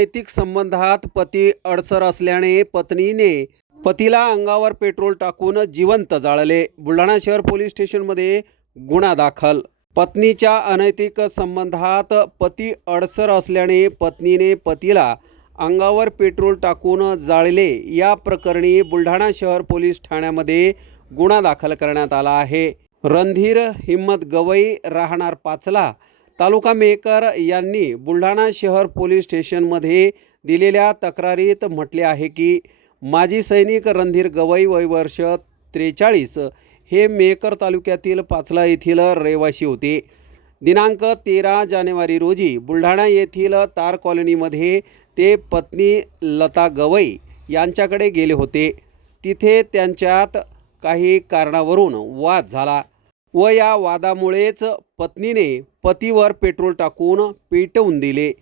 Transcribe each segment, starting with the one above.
अनैतिक संबंधात पती अडसर असल्याने पत्नीने पतीला अंगावर पेट्रोल टाकून जिवंत जाळले. बुलढाणा शहर पोलीस स्टेशनमध्ये गुन्हा दाखल. पत्नीच्या अनैतिक संबंधात पती अडसर असल्याने पत्नीने पतीला अंगावर पेट्रोल टाकून जाळले. या प्रकरणी बुलढाणा शहर पोलीस ठाण्यामध्ये गुन्हा दाखल करण्यात आला आहे. रणधीर हिम्मत गवई राहणार पाचला. तालुका मेकर यांनी बुलढाणा शहर पोलीस स्टेशनमध्ये दिलेल्या तक्रारीत म्हटले आहे की माजी सैनिक रणधीर गवई वय वर्ष त्रेचाळीस हे मेकर तालुक्यातील पाचला येथील रहिवासी होते. दिनांक तेरा जानेवारी रोजी बुलढाणा येथील तार कॉलनीमध्ये ते पत्नी लता गवई यांच्याकडे गेले होते. तिथे त्यांच्यात काही कारणावरून वाद झाला. व या वादामुळेच पत्नीने पतीवर पेट्रोल टाकून पेटवून दिले.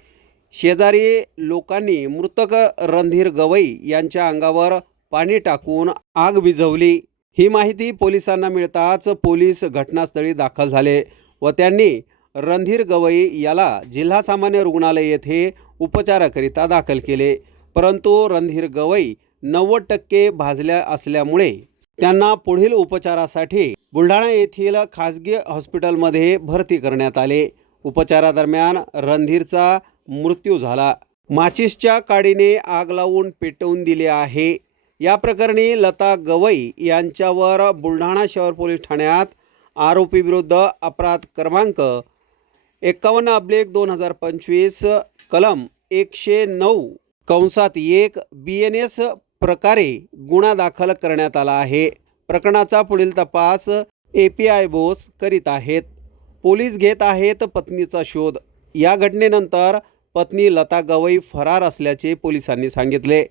शेजारी लोकांनी मृतक रणधीर गवई यांच्या अंगावर पाणी टाकून आग विझवली. ही माहिती पोलिसांना मिळताच पोलीस घटनास्थळी दाखल झाले व त्यांनी रणधीर गवई याला जिल्हा सामान्य रुग्णालय येथे उपचाराकरिता दाखल केले. परंतु रणधीर गवई नव्वद टक्के भाजल्या असल्यामुळे त्यांना पुढील उपचारासाठी बुलढाणा येथील खाजगी हॉस्पिटलमध्ये भरती करण्यात आले. उपचारादरम्यान रणधीरचा मृत्यू झाला. माचिसच्या काडीने आग लावून पेटवून दिले आहे. या प्रकरणी लता गवई यांच्यावर बुलढाणा शहर पोलीस ठाण्यात आरोपीविरुद्ध अपराध क्रमांक एकावन्न अब्लेक दोन हजार पंचवीस कलम एकशे नऊ कंसात एक बी एन एस प्रकारे गुन्हा दाखल करण्यात आला आहे. प्रकरणाचा पुढील तपास ए पी आय बोस करीत आहेत. पोलीस घेत आहेत पत्नीचा शोध. या घटनेनंतर पत्नी लता गवई फरार असल्याचे पोलिसांनी सांगितले.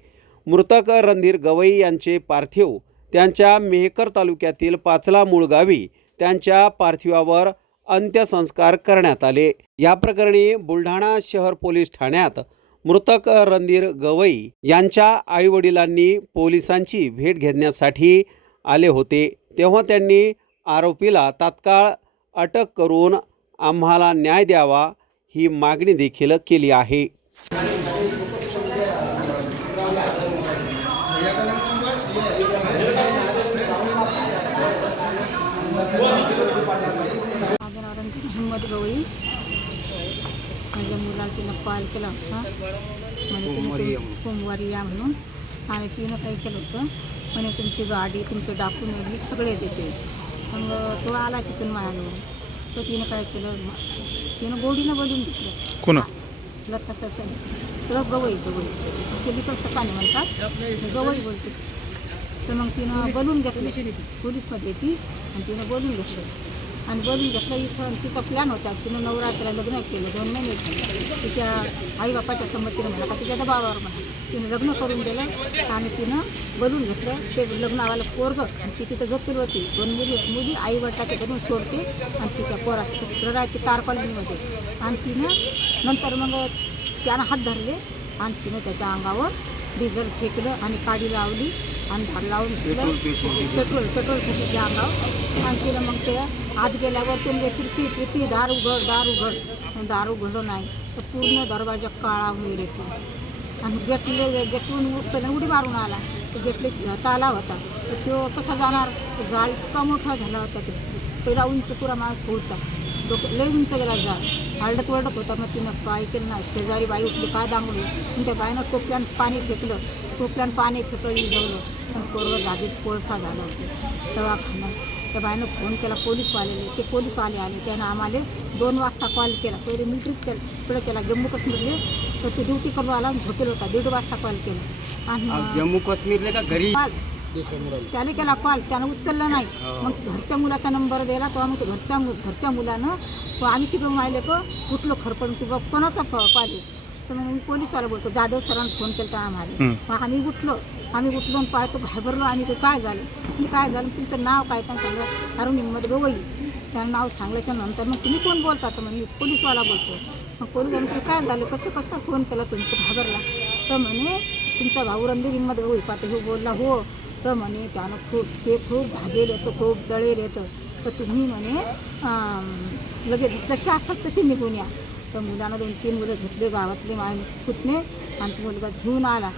मृतक रणधीर गवई यांचे पार्थिव त्यांच्या मेहकर तालुक्यातील पाचला मूळ गावी त्यांच्या पार्थिवावर अंत्यसंस्कार करण्यात आले. या प्रकरणी बुलढाणा शहर पोलीस ठाण्यात मृतक रणधीर गवई यांच्या आईवडिलांनी पोलिसांची भेट घेण्यासाठी आले होते. तेव्हा त्यांनी आरोपीला तात्काळ अटक करून आम्हाला न्याय द्यावा ही मागणी देखील केली आहे. माझ्या मुलाला कॉल केला होता. म्हणे तुम्ही तुम- सोमवारी या म्हणून. आणि तिनं काय केलं होतं. म्हणे तुमची गाडी तुमचे डॉक्युमेंट सगळे देते. मग तो आला तिथून माझ्याजवळ तर तिनं काय केलं? म- तिनं गोडीनं बोलून घेतलं. कोण? लता ससन तर गवई गवई. ते तिकडं सकाने म्हणतात. गवई बोलते. तर मग तिनं बोलून घेतलं. पोलीसमध्ये ती आणि तिनं बोलून घेतलं. आणि बोलून घेतलं इथं. तिचा प्लॅन होता. तिनं नवरात्रीला लग्न केलं. दोन महिने तिच्या आईबापाच्या संमतीनं म्हणा का तिच्या दबावावर म्हणा. तिनं लग्न करून दिलं आणि तिनं बोलून घेतलं. ते लग्नावाला पोरग आणि ती तिथं झोपेल होती. दोन मुली मुली आई वडिलाच्या घरून सोडते आणि तिच्या पोरा राहते तार कॉलनीमध्ये आणि तिनं नंतर मग त्यानं हात धरले आणि तिनं त्याच्या अंगावर डिझेल फेकलं आणि काडी लावली आणि धार लावून पेट्रोल पेट्रोल फेकलं त्या अंगावर. आणि तिनं मग ते आत गेल्यावर ते म्हणजे फिरती फिरती दार उघड दार उघड. दार उघडलं नाही. तर पूर्ण दरवाजा काळा होईल येतो आणि गेटले गेटून पहिला उडी मारून आला. तर गेटले ताला होता. तर तो कसा जाणार? जाळ इतका मोठा झाला होता ते पहिला उंच पुरा माग होता डोकं लय उंच गेला जाळ. आरडत वरडत होता मग तिनं काय केलं ना? शेजारी बाई उठली काय दांगडली आणि त्या बाईनं टोपल्यानं पाणी फेकलं. टोपल्यानं पाणी फेकलं विजवलं पण पोरं जागीच कोळसा झाला होता. दवाखान्यात त्या बाईनं फोन केला पोलीसवालेले ते पोलीसवाले आले. त्यानं आम्हाला दोन वाजता कॉल केला. पहिले मिलिटरीत केला इकडं केला. जम्मू काश्मीरले तर तो ड्युटी करून आला आणि झोपेल होता. दीड वाजता कॉल केला. आणि जम्मू काश्मीरले का घरी? कॉल त्याने केला कॉल त्यानं उचलला नाही. मग घरच्या मुलाचा नंबर दिला. तेव्हा मग घरच्या मु- घरच्या मुलानं तो आम्ही तिघं माहिले का उठलो खरपण की बा कोणाचा कॉल तर मग मी पोलीसवाला बोलतो जाधव सरांना फोन केला आम्हाला. मग आम्ही उठलो. आम्ही उठलो पाहतो घाबरलो आणि ते काय झालं? मी काय झालं? तुमचं नाव काय? त्यांना सांगलं अरुण हिम्मत गवई. त्यानं नाव सांगल्याच्या नंतर मग तुम्ही कोण बोलता? तर म्हणजे पोलीसवाला बोलतो. मग पोलीस म्हटलं काय झालं कसं कसं फोन केला तुमचं घाबरला. तर म्हणे तुमचा भाऊ रणधीर होई पाते पाहते हो बोलला हो. तर म्हणे त्यानं खूप ते खूप भाजेल येतं खूप जळेल येतं तर तुम्ही म्हणे लगेच जसे असतात तसे निघून या. तर मुलानं दोन तीन मुलं घेतले गावातले माय पुतणे आणि तो मुलगा घेऊन आला.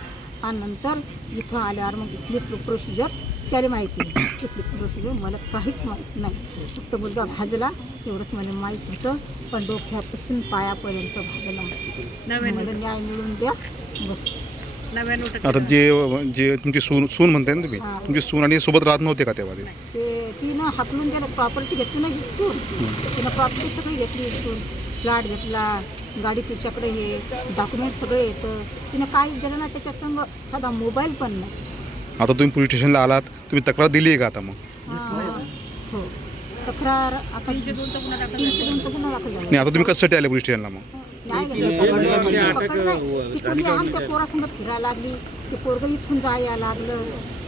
आणि नंतर इथं आल्यावर मग इथली प्रोसिजर त्याला माहिती प्रोसिजर मला काहीच माहीत नाही. फक्त मुलगा भाजला एवढंच मला माहीत होतं. पण डोक्यापासून पायापर्यंत भाजला. मला न्याय मिळून द्या. बस. आता जे जे तुमची सून सून म्हणताय ना तुम्ही. तुमची सून आणि सोबत राहत नव्हते का तेव्हा ते? ते तिनं हाकलून गेलं प्रॉपर्टी घेतली ना हिसकून तिनं प्रॉपर्टी सगळी घेतली हिसकून फ्लॅट घेतला गाडी तिच्याकडे हे डॉक्युमेंट सगळे येतं. तिनं काहीच दिलं ना त्याच्या संग साधा मोबाईल पण नाही. आता तुम्ही पोलीस स्टेशनला आलात तुम्ही तक्रार दिली आहे का आता मग? हा, तक्रार आता तीनशे दोनचा गुन्हा दाखल झाला. नाही आता तुम्ही कशासाठी आले पोलीस स्टेशनला मग. पकडलं. आमच्या पोरासंग फिरायला लागली. ते पोरग इथून जायला लागलं.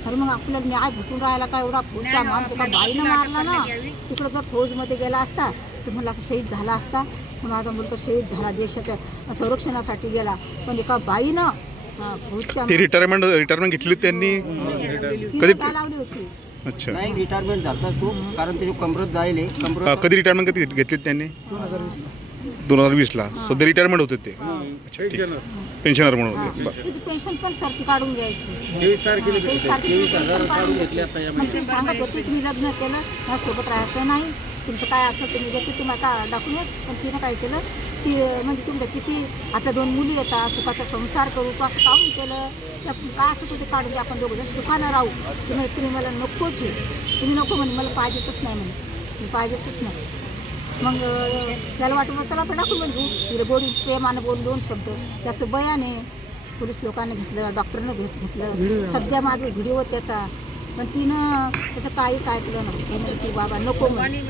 अरे मग आपल्याला न्याय भेटून राहायला काय एवढा पुढचा माणूस का बाईनं मारला ना? तिकडं जर फौजमध्ये गेला असता तर मला असं शहीद झाला असता. तर माझा मुलगा शहीद झाला देशाच्या संरक्षणासाठी गेला. पण एका बाईनं ते रिटायरमेंट रिटायरमेंट घेतली होती त्यांनी? तिनं कधी- काय लावली होती? अच्छा. नाही रिटायरमेंट झाला तो कारण त्याची कमरत जायले. कमरत कधी रिटायरमेंट कधी घेतली त्यांनी? दोन हजार वीसला सध्या रिटायरमेंट होते ते. अच्छा ठीक. पेन्शनर म्हणून होते. बरं. तिची पेन्शन पण सरती काढून घ्यायची. तेवीस तारखेला काढून घेतली म्हणजे सांगत होते की मी लग्न केलं मला सोबत राहायचं नाही तुमचं काय असं तुम्ही देते तुम्हाला काय डॉक्युमेंट पण तिनं काय केलं ती म्हणजे तुमच्या किती आपल्या दोन मुली येतात सुखाचा संसार करू तू असं काहून केलं? त्या काय असं तुझं काढून आपण दोघं जण सुखानं राहू? की म्हणे तुम्ही मला नकोच तुम्ही नको म्हणे मला पाहिजेतच नाही म्हणे. मी पाहिजेतच नाही. मग त्याला वाटलं मग चला आपण डॉक्युमेंट घेऊ तिला गोडी प्रेमानं बोल दोन शब्द. त्याचं बयान आहे. पोलीस लोकांना घेतलं डॉक्टरनं भेट घेतलं. सध्या माझा व्हिडिओ त्याचा. पण तिनं त्याचं काहीच ऐकलं नाही. ती बाबा नको म्हणे